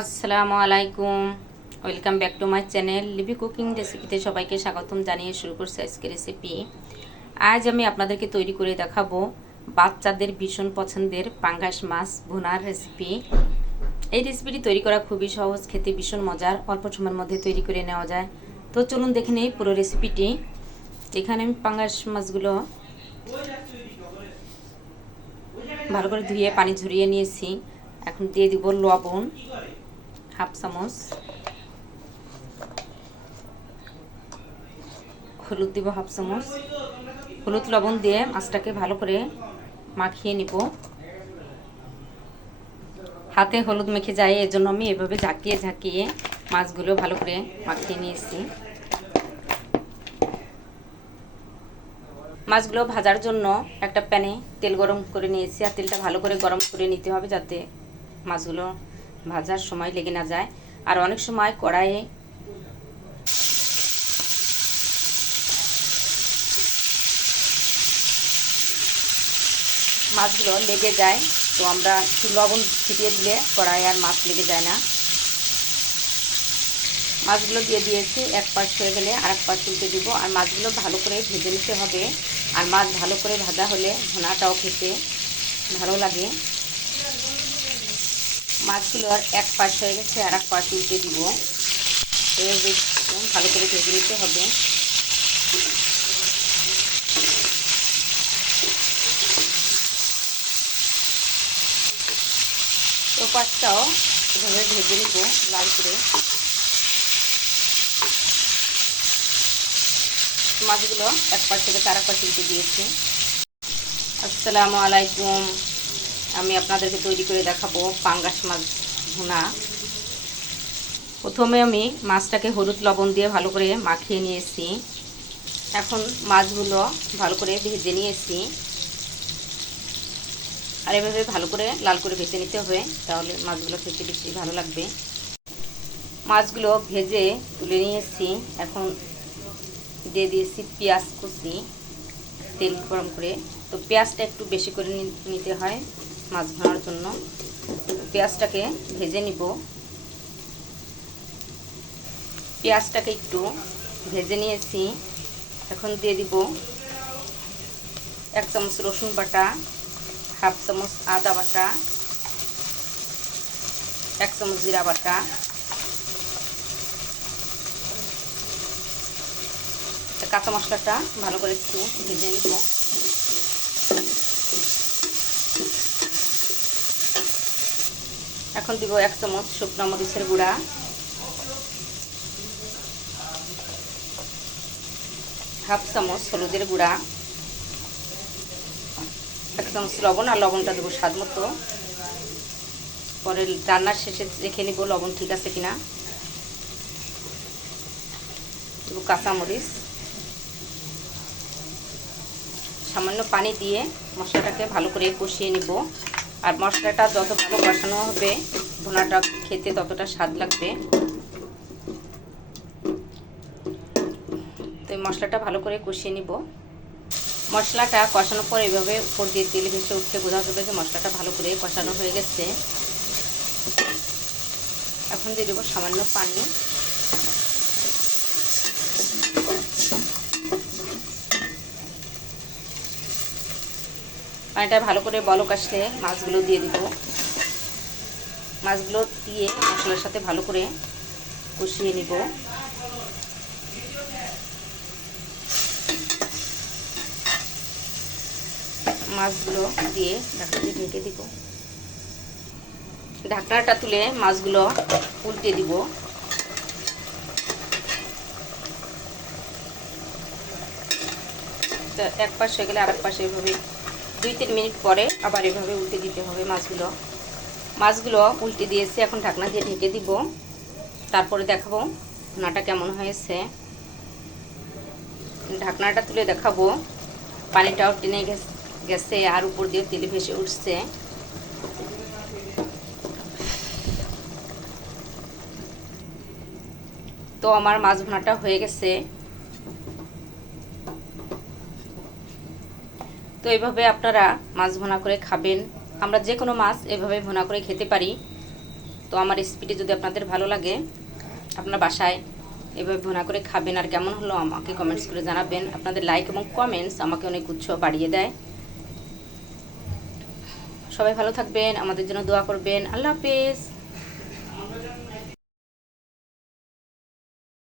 আসসালামু আলাইকুম, welcome back to my channel Libby cooking রেসিপিতে সবাইকে স্বাগতম জানিয়ে শুরু করছি আজকে রেসিপি। আজ আমি আপনাদেরকে তৈরি করে দেখাবো বাচ্চাদের ভীষণ পছন্দের পাঙ্গাস মাছ ভুনার রেসিপি। এই রেসিপিটি তৈরি করা খুবই সহজ, খেতে ভীষণ মজার, অল্প সময়ের মধ্যে তৈরি করে নেওয়া যায়। তো চলুন দেখে নেই পুরো রেসিপিটি। এখানে আমি পাঙ্গাস মাছগুলো ভালো করে ধুয়ে পানি ঝরিয়ে নিয়েছি। এখন দিয়ে দিব লবণ হাফ চামচ, হলুদ দিব হাফ চামচ। হলুদ লবণ দিয়ে মাছটাকে ভালো করে মাখিয়ে নিব। হাতে হলুদ মেখে যায়, এজন্য আমি এভাবে ঝাঁকিয়ে ঝাঁকিয়ে মাছগুলো ভালো করে মাখিয়ে নিয়েছি। মাছগুলো ভাজার জন্য একটা প্যানে তেল গরম করে নিয়েছি, আর তেলটা ভালো করে গরম করে নিতে হবে যাতে মাছগুলো ভাজার সময় লেগে না যায়। আর অনেক সময় কড়াইয়ে মাছগুলো লেগে যায়, তো আমরা একটু লবণ ছিটিয়ে দিলে কড়াই আর মাছ লেগে যায় না। মাছগুলো দিয়ে দিয়েছি, এক পাশ হয়ে গেলে আর এক পাশ উল্টে দিব। আর মাছগুলো ভালো করে ভেজে নিতে হবে। আর মাছ ভালো করে ভাজা হলে ভুনাটাও খেতে ভালো লাগে। মাছগুলো আর এক পাশ হয়ে গেছে, আর এক পাশ উল্টে দিব। এভাবে ভালো করে ভেজে নিতে হবে। তো পাশটাও এভাবে ভেজে নিব লাল করে। মাছগুলো এক পাশ থেকে আর এক পাশ উল্টে দিয়েছি। আসসালামু আলাইকুম, আমি আপনাদেরকে তৈরি করে দেখাবো পাঙ্গাস মাছ ভুনা। প্রথমে আমি মাছটাকে হলুদ লবণ দিয়ে ভালো করে মাখিয়ে নিয়েছি। এখন মাছগুলো ভালো করে ভেজে নিয়েছি। আর এভাবে ভালো করে লাল করে ভেজে নিতে হবে, তাহলে মাছগুলো খেতে বেশি ভালো লাগবে। মাছগুলো ভেজে তুলে নিয়েছি। এখন দিয়ে দিয়েছি পেঁয়াজ কুচি, তেল গরম করে। তো পেঁয়াজটা একটু বেশি করে নিতে হয় মাছ ভাজার জন্য। পেঁয়াজটাকে ভেজে নিব। পেঁয়াজটাকে একটু ভেজে নিয়েছি। এখন দিয়ে দিব এক চামচ রসুন বাটা, হাফ চামচ আদা বাটা, এক চামচ জিরা বাটা, কাঁচা মশলাটা ভালো করে একটু ভেজে নিব। এখন দিব এক চামচ শুকনো মরিচের গুঁড়া, হাফ চামচ হলুদের গুঁড়া, এক চামচ লবণ। আর লবণটা দেবো স্বাদ মতো। পরে রান্নার শেষে দেখে নিব লবণ ঠিক আছে কিনা। দেবো কাঁচামরিচ। সামান্য পানি দিয়ে মশলাটাকে ভালো করে কষিয়ে নিব। আর মশলাটা যত ভালো কষানো হবে ভুনাটা খেতে ততটা স্বাদ লাগবে। তো এই মশলাটা ভালো করে কষিয়ে নিব। মশলাটা কষানোর পর এইভাবে উপর দিয়ে তেল ভেসে উঠতে বোঝা যাবে যে মশলাটা ভালো করে কষানো হয়ে গেছে। এখন দিয়ে দেবো সামান্য পানি। পানিটা ভালো করে বলক আসলে মাছগুলো দিয়ে দিব। মাছগুলো দিয়ে মশলার সাথে ভালো করে কষিয়ে নিব। মাছগুলো দিয়ে ঢাকনা দিয়ে ঢেকে দিব। ঢাকনাটা তুলে মাছগুলো উল্টে দিব। তো এক পাশ হয়ে গেলে আরেক পাশে এভাবে 2-3 মিনিট পরে আবার এভাবে উল্টে দিতে হবে মাছগুলো উল্টে দিয়েছি। এখন ঢাকনা দিয়ে ঢেকে দিব। তারপরে দেখাবো ভুনাটা কেমন হয়েছে। ঢাকনাটা তুলে দেখাবো পানিটাও টেনে গেছে, আর উপর দিয়ে তেলে ভেসে উঠছে। তো আমার মাছ ভুনাটা হয়ে গেছে। তো এইভাবে আপনারা মাছ ভুনা করে খাবেন। আমরা যে কোনো মাছ এভাবে ভুনা করে খেতে পারি। তো আমার রেসিপিটি যদি আপনাদের ভালো লাগে, আপনার বাসায় এভাবে ভুনা করে খাবেন, আর কেমন হলো আমাকে কমেন্টস করে জানাবেন। আপনাদের লাইক এবং কমেন্টস আমাকে অনেক উৎসাহ বাড়িয়ে দেয়। সবাই ভালো থাকবেন, আমাদের জন্য দোয়া করবেন। আল্লাহ হাফেজ।